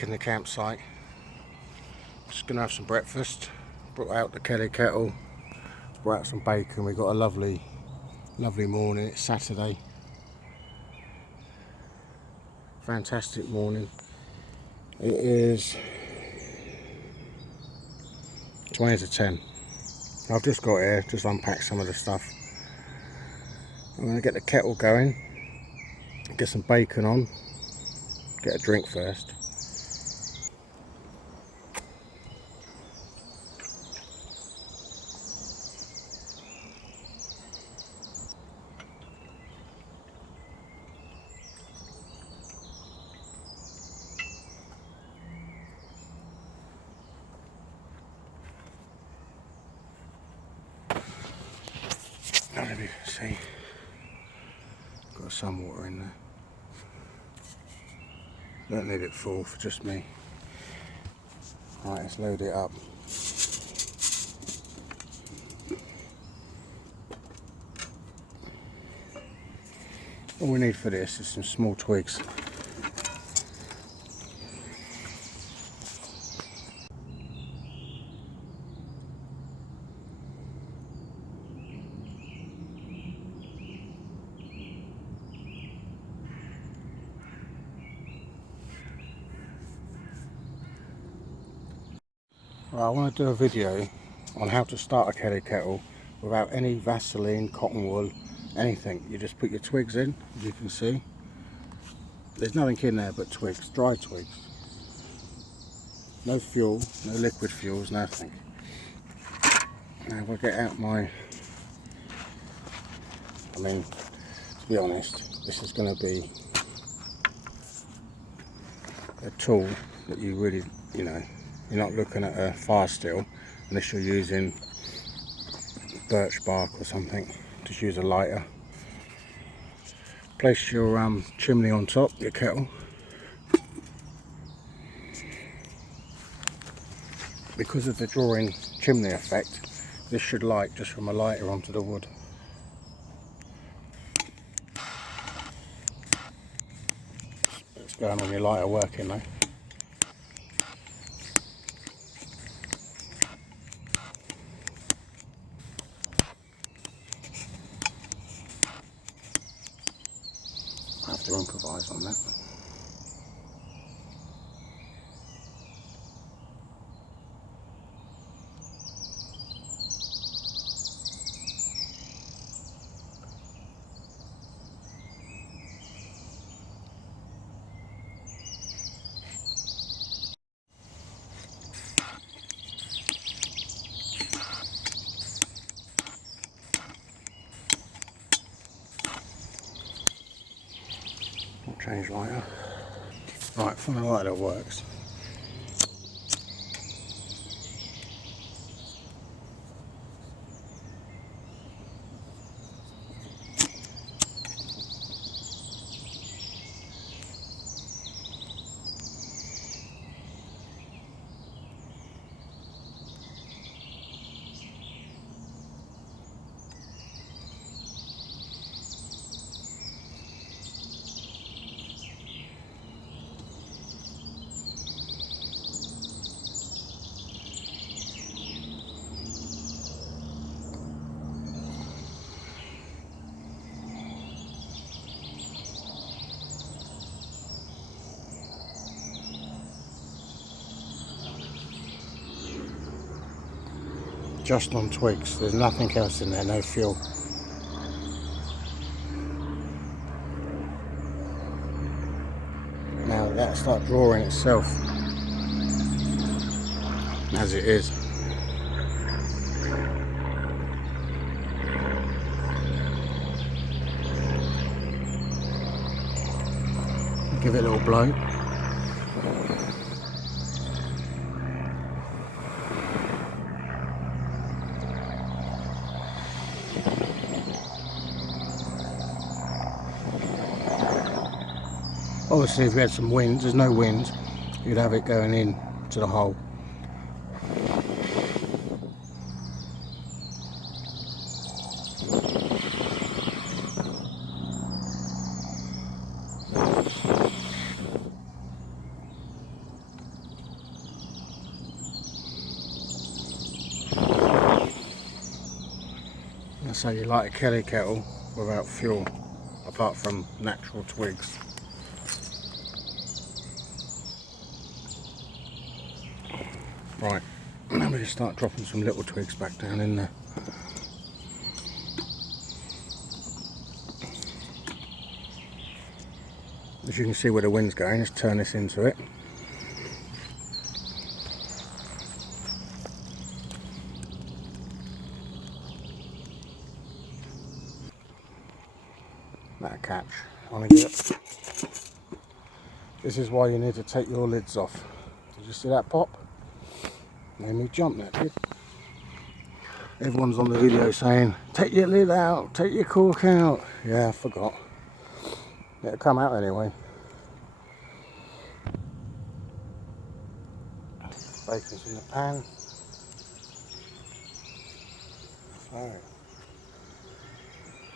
back in the campsite. Just gonna have some breakfast. Brought out the kettle, brought out some bacon. We got a lovely morning. It's Saturday. Fantastic morning. It is 20 to 10. I've just got here, just unpacked some of the stuff. I'm gonna get the kettle going, get some bacon on, get a drink first. Now let me see, got some water in there. Don't need it full for just me. Right, let's load it up. All we need for this is some small twigs. Right, I want to do a video on how to start a kettle without any Vaseline, cotton wool, anything. You just put your twigs in, as you can see. There's nothing in there but twigs, dry twigs. No fuel, no liquid fuels, nothing. Now if I get out to be honest, this is going to be a tool that you really, you're not looking at a fire steel unless you're using birch bark or something. Just use a lighter. Place your chimney on top, your kettle. Because of the drawing chimney effect, this should light just from a lighter onto the wood. It's going on your lighter working though. I have to improvise on that. Change lighter. Right, find a lighter that works. Just on twigs, there's nothing else in there, no fuel. Now that'll start drawing itself as it is. Give it a little blow. Obviously if you had some wind, there's no wind, you'd have it going in to the hole. That's how you light a Kelly kettle without fuel, apart from natural twigs. Right, now we can start dropping some little twigs back down in there. As you can see where the wind's going, let's turn this into it. That'll catch on a grip. This is why you need to take your lids off. Did you see that pop? Made me jump, that did. Everyone's on the video saying, take your lid out, take your cork out. Yeah, I forgot. It'll come out anyway. Bacon's in the pan. So,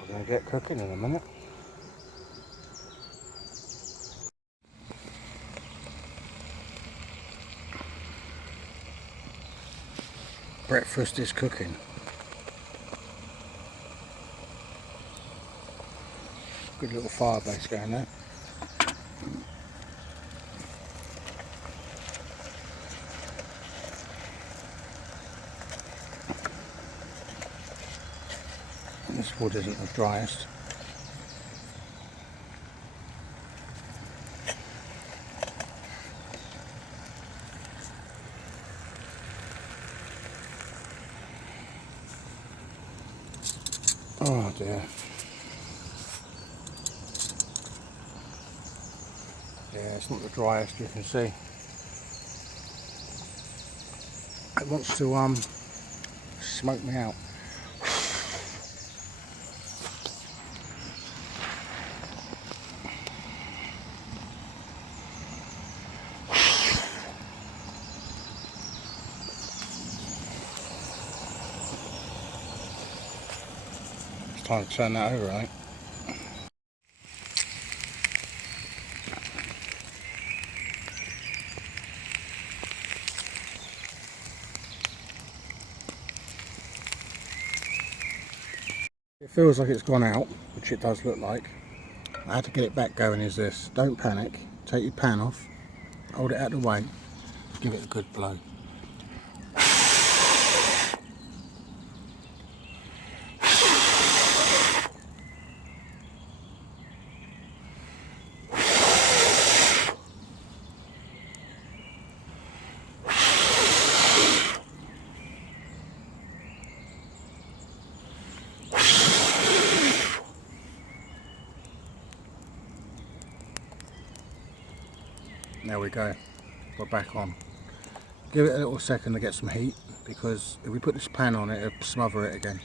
we're going to get cooking in a minute. Breakfast is cooking. Good little fire base going there. And this wood isn't the driest. Oh dear. Yeah, it's not the driest, you can see. It wants to smoke me out. It's time to turn that over, I think. It feels like it's gone out, which it does look like. How to get it back going is this. Don't panic. Take your pan off. Hold it out of the way. Give it a good blow. There we go, we're back on. Give it a little second to get some heat, because if we put this pan on it, it'll smother it again.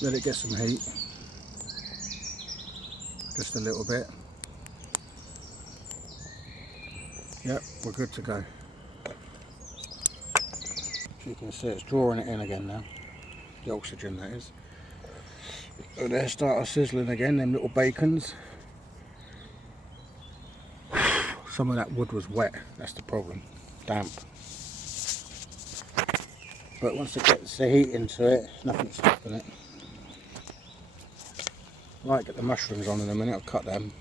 Let it get some heat, just a little bit. Yep, we're good to go. As you can see, it's drawing it in again now, the oxygen that is. And they start sizzling again, them little bacons. Some of that wood was wet, that's the problem, damp. But once it gets the heat into it, nothing's stopping it. Might get the mushrooms on in a minute, I'll cut them.